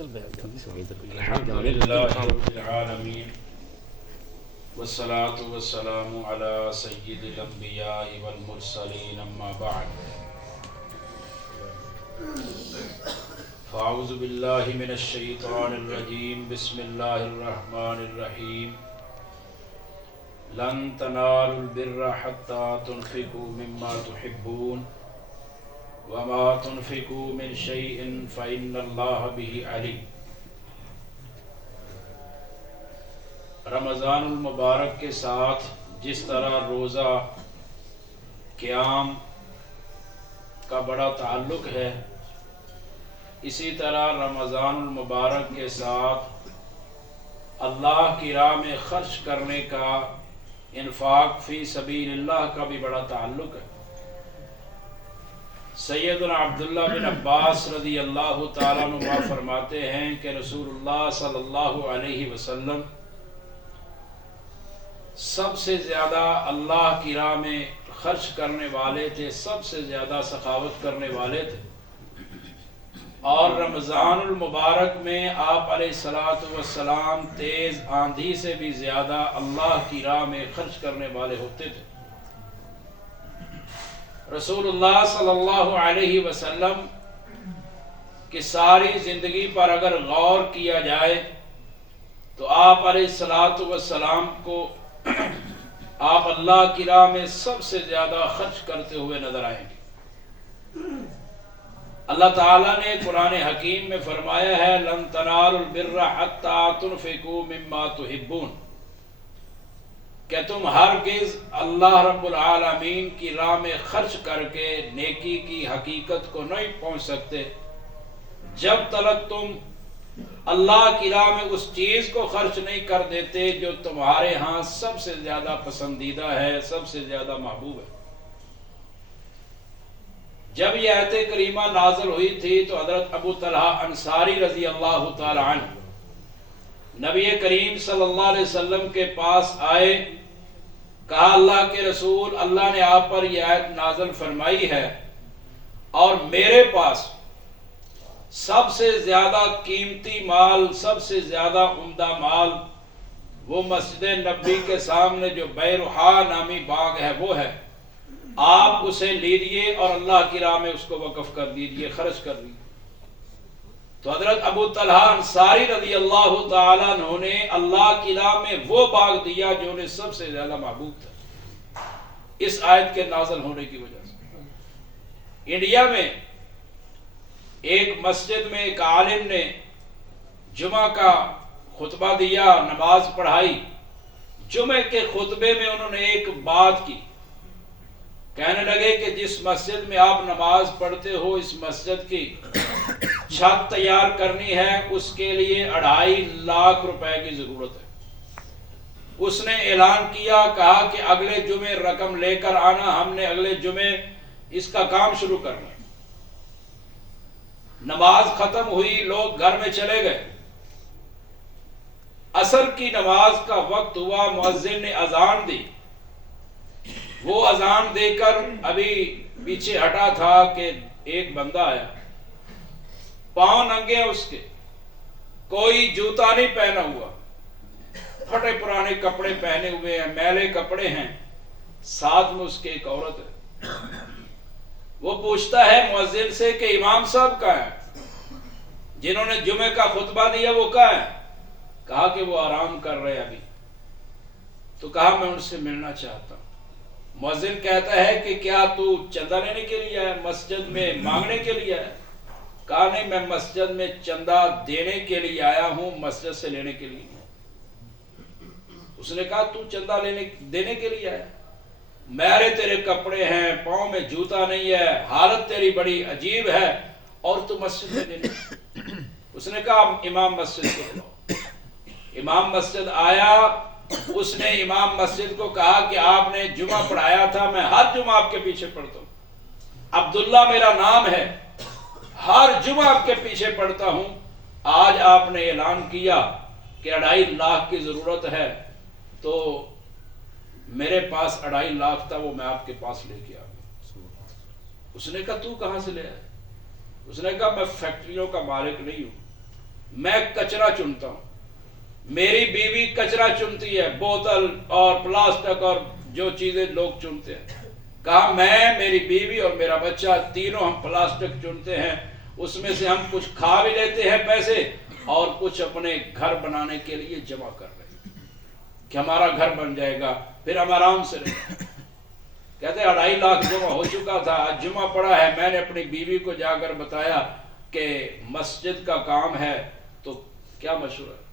الحمد لله رب العالمين والصلاة والسلام على سيد الأنبياء والمرسلين أما بعد فأعوذ بالله من الشيطان الرجيم بسم الله الرحمن الرحيم لن تنالوا البر حتى تنفقوا مما تحبون وما تنفقوا من شيء فإن الله به عليم۔ رمضان المبارک کے ساتھ جس طرح روزہ قیام کا بڑا تعلق ہے، اسی طرح رمضان المبارک کے ساتھ اللہ کی راہ میں خرچ کرنے کا، انفاق فی سبیل اللہ کا بھی بڑا تعلق ہے۔ سیدنا عبداللہ بن عباس رضی اللہ تعالیٰ عنہ فرماتے ہیں کہ رسول اللہ صلی اللہ علیہ وسلم سب سے زیادہ اللہ کی راہ میں خرچ کرنے والے تھے، سب سے زیادہ سخاوت کرنے والے تھے، اور رمضان المبارک میں آپ علیہ الصلوۃ والسلام تیز آندھی سے بھی زیادہ اللہ کی راہ میں خرچ کرنے والے ہوتے تھے۔ رسول اللہ صلی اللہ علیہ وسلم کی ساری زندگی پر اگر غور کیا جائے تو آپ علیہ الصلوۃ والسلام کو آپ اللہ کی راہ میں سب سے زیادہ خرچ کرتے ہوئے نظر آئیں گے۔ اللہ تعالیٰ نے قرآن حکیم میں فرمایا ہے لن تنالوا البر حتى تنفقوا مما تحبون، کہ تم ہرگز اللہ رب العالمین کی راہ میں خرچ کر کے نیکی کی حقیقت کو نہیں پہنچ سکتے جب تک تم اللہ کی راہ میں اس چیز کو خرچ نہیں کر دیتے جو تمہارے ہاں سب سے زیادہ پسندیدہ ہے، سب سے زیادہ محبوب ہے۔ جب یہ آیت کریمہ نازل ہوئی تھی تو حضرت ابو طلحہ انصاری رضی اللہ تعالی عنہ نبی کریم صلی اللہ علیہ وسلم کے پاس آئے، کہا اللہ کے رسول، اللہ نے آپ پر یہ آیت نازل فرمائی ہے اور میرے پاس سب سے زیادہ قیمتی مال، سب سے زیادہ عمدہ مال وہ مسجد نبوی کے سامنے جو بیرحا نامی باغ ہے وہ ہے، آپ اسے لیجئے اور اللہ کی راہ میں اس کو وقف کر دیجئے، خرچ کر دیجئے۔ تو حضرت ابو طلحہ انصاری رضی اللہ تعالیٰ عنہ نے اللہ کی راہ میں وہ باغ دیا جو انہیں سب سے زیادہ محبوب تھا، اس آیت کے نازل ہونے کی وجہ سے۔ انڈیا میں ایک مسجد میں ایک عالم نے جمعہ کا خطبہ دیا، نماز پڑھائی۔ جمعے کے خطبے میں انہوں نے ایک بات کی، کہنے لگے کہ جس مسجد میں آپ نماز پڑھتے ہو اس مسجد کی چھت تیار کرنی ہے، اس کے لیے 2.5 لاکھ روپے کی ضرورت ہے۔ اس نے اعلان کیا، کہا کہ اگلے جمعے رقم لے کر آنا، ہم نے اگلے جمعے اس کا کام شروع کرنا ہے۔ نماز ختم ہوئی، لوگ گھر میں چلے گئے۔ عصر کی نماز کا وقت ہوا، مؤذن نے اذان دی۔ وہ اذان دے کر ابھی پیچھے ہٹا تھا کہ ایک بندہ آیا، پاؤں ننگے ہیں اس کے، کوئی جوتا نہیں پہنا ہوا، پھٹے پرانے کپڑے پہنے ہوئے ہیں، میلے کپڑے ہیں، ساتھ میں اس کے ایک عورت ہے۔ وہ پوچھتا ہے مؤذن سے کہ امام صاحب کہاں ہیں، جنہوں نے جمعے کا خطبہ دیا وہ کہاں ہیں؟ کہا کہ وہ آرام کر رہے ابھی۔ تو کہا میں ان سے ملنا چاہتا ہوں۔ مؤذن کہتا ہے کہ کیا تو چندہ لینے کے لیے آیا، مسجد میں مانگنے کے لیے آیا؟ کہا نہیں، میں مسجد میں چندہ دینے کے لیے آیا ہوں، مسجد سے لینے کے لیے۔ اس نے کہا تو چندہ دینے کے لیے آیا؟ میرے تیرے کپڑے ہیں، پاؤں میں جوتا نہیں ہے، حالت تیری بڑی عجیب ہے اور تو مسجد میں دینے۔ اس نے کہا امام مسجد کو بلاؤ۔ امام مسجد آیا، اس نے امام مسجد کو کہا کہ آپ نے جمعہ پڑھایا تھا، میں ہر جمعہ آپ کے پیچھے پڑھتا ہوں، عبداللہ میرا نام ہے، ہر جمعہ آپ کے پیچھے پڑھتا ہوں، آج آپ نے اعلان کیا کہ 2.5 لاکھ کی ضرورت ہے، تو میرے پاس 2.5 لاکھ تھا، وہ میں آپ کے پاس لے کے آ گیا۔ اس نے کہا تو کہاں سے لے آئے؟ اس نے کہا میں فیکٹریوں کا مالک نہیں ہوں، میں کچرا چنتا ہوں، میری بیوی کچرا چنتی ہے، بوتل اور پلاسٹک اور جو چیزیں لوگ چنتے ہیں۔ کہا میں، میری بیوی اور میرا بچہ تینوں ہم پلاسٹک چنتے ہیں، اس میں سے ہم کچھ کھا بھی لیتے ہیں پیسے اور کچھ اپنے گھر بنانے کے لیے جمع کر رہے ہیں کہ ہمارا گھر بن جائے گا، پھر ہم آرام سے رہیں۔ کہتے 2.5 لاکھ جمع ہو چکا تھا، آج جمعہ پڑا ہے، میں نے اپنی بیوی کو جا کر بتایا کہ مسجد کا کام ہے، تو کیا مشورہ ہے؟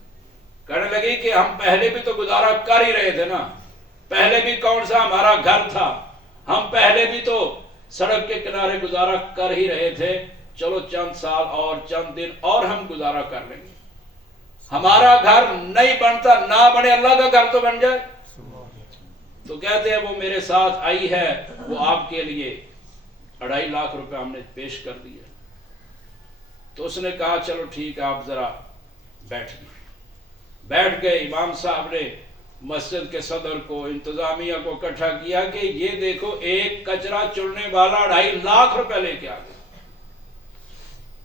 کہنے لگی کہ ہم پہلے بھی تو گزارا کر ہی رہے تھے نا، پہلے بھی کون سا ہمارا گھر تھا، ہم پہلے بھی تو سڑک کے کنارے گزارا کر ہی رہے تھے، چلو چند سال اور چند دن اور ہم گزارا کر لیں گے، ہمارا گھر نہیں بنتا نہ بنے، اللہ کا گھر تو بن جائے۔ تو کہتے ہیں وہ میرے ساتھ آئی ہے، وہ آپ کے لیے 2.5 لاکھ روپے ہم نے پیش کر دیا۔ تو اس نے کہا چلو ٹھیک ہے، آپ ذرا بیٹھ گئے۔ امام صاحب نے مسجد کے صدر کو، انتظامیہ کو اکٹھا کیا کہ یہ دیکھو ایک کچرا چڑنے والا 2.5 لاکھ روپے لے کے آ گیا۔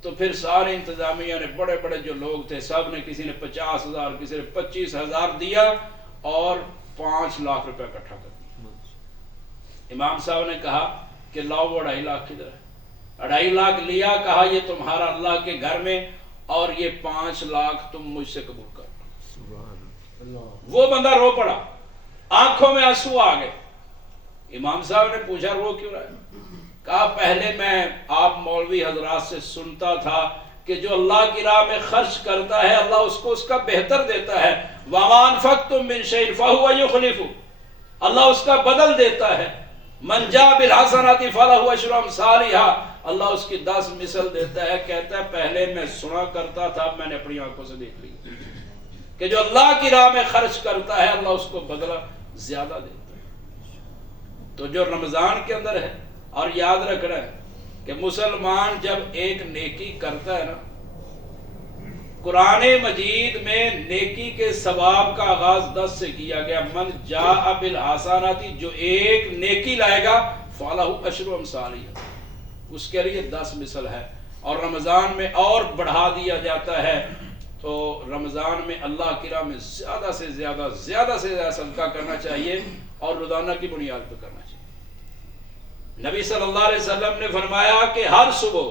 تو پھر سارے انتظامیہ نے، بڑے بڑے جو لوگ تھے سب نے، کسی نے 50,000 کسی نے 25,000 دیا اور 5 لاکھ روپے اکٹھا کر دیا۔ امام صاحب نے کہا کہ لاؤ وہ 2.5 لاکھ کدھر ہے؟ 2.5 لاکھ لیا، کہا یہ تمہارا اللہ کے گھر میں، اور یہ 5 لاکھ تم مجھ سے قبول کرو۔ وہ بندہ رو پڑا، آنکھوں میں آنسو آ گئے۔ امام صاحب نے پوچھا رو کیوں رہا ہے؟ کہا پہلے میں آپ مولوی حضرات سے سنتا تھا کہ جو اللہ کی راہ میں خرچ کرتا ہے اللہ اس کو اس کا بہتر دیتا ہے، وَمَا أَنفَقْتُم مِّن شَيْءٍ فَهُوَ يُخْلِفُهُ، اللہ اس کا بدل دیتا ہے، مَن جَاءَ بِالْحَسَنَةِ فَلَهُ عَشْرُ أَمْثَالِهَا، اللہ اس کی 10 مثل دیتا ہے۔ کہتا ہے پہلے میں سنا کرتا تھا، میں نے اپنی آنکھوں سے دیکھ لی کہ جو اللہ کی راہ میں خرچ کرتا ہے اللہ اس کو بدلہ زیادہ دیتا ہے۔ تو جو رمضان کے اندر ہے، اور یاد رکھنا ہے کہ مسلمان جب ایک نیکی کرتا ہے نا، قرآن مجید میں نیکی کے ثواب کا آغاز 10 سے کیا گیا، من جاء بالحسنات، جو ایک نیکی لائے گا فَلَهُ عَشْرُ أَمْثَالِهَا، اس کے لیے 10 مثل ہے۔ اور رمضان میں اور بڑھا دیا جاتا ہے۔ تو رمضان میں اللہ کی راہ میں زیادہ سے زیادہ صدقہ کرنا چاہیے، اور روزانہ کی بنیاد پہ کرنا چاہیے۔ نبی صلی اللہ علیہ وسلم نے فرمایا کہ ہر صبح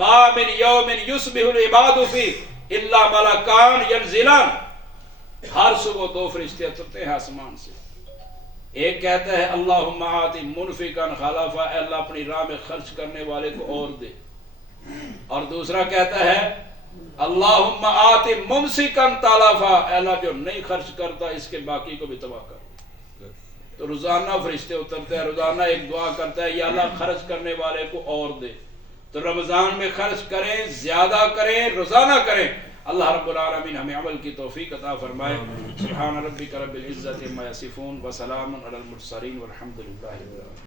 ما من یوم یصبح العباد فیہ الا ملکان ینزلان، ہر صبح 2 فرشتے اترتے ہیں آسمان سے، ایک کہتا ہے اللہم آتی منفقا خلفا، اے اللہ اپنی راہ میں خرچ کرنے والے کو اور دے، اور دوسرا کہتا ہے اللہم آتی ممسکا تلفا، اے اللہ جو نہیں خرچ کرتا اس کے باقی کو بھی تباہ کر۔ تو روزانہ فرشتے اترتے ہیں، روزانہ ایک دعا کرتا ہے یا اللہ خرچ کرنے والے کو اور دے۔ تو رمضان میں خرچ کریں، زیادہ کریں، روزانہ کریں۔ اللہ رب العالمین ہمیں عمل کی توفیق عطا فرمائے۔ سبحان ربک رب العزت عما یصفون وسلام علی المرسلین والحمد للہ رب العالمین۔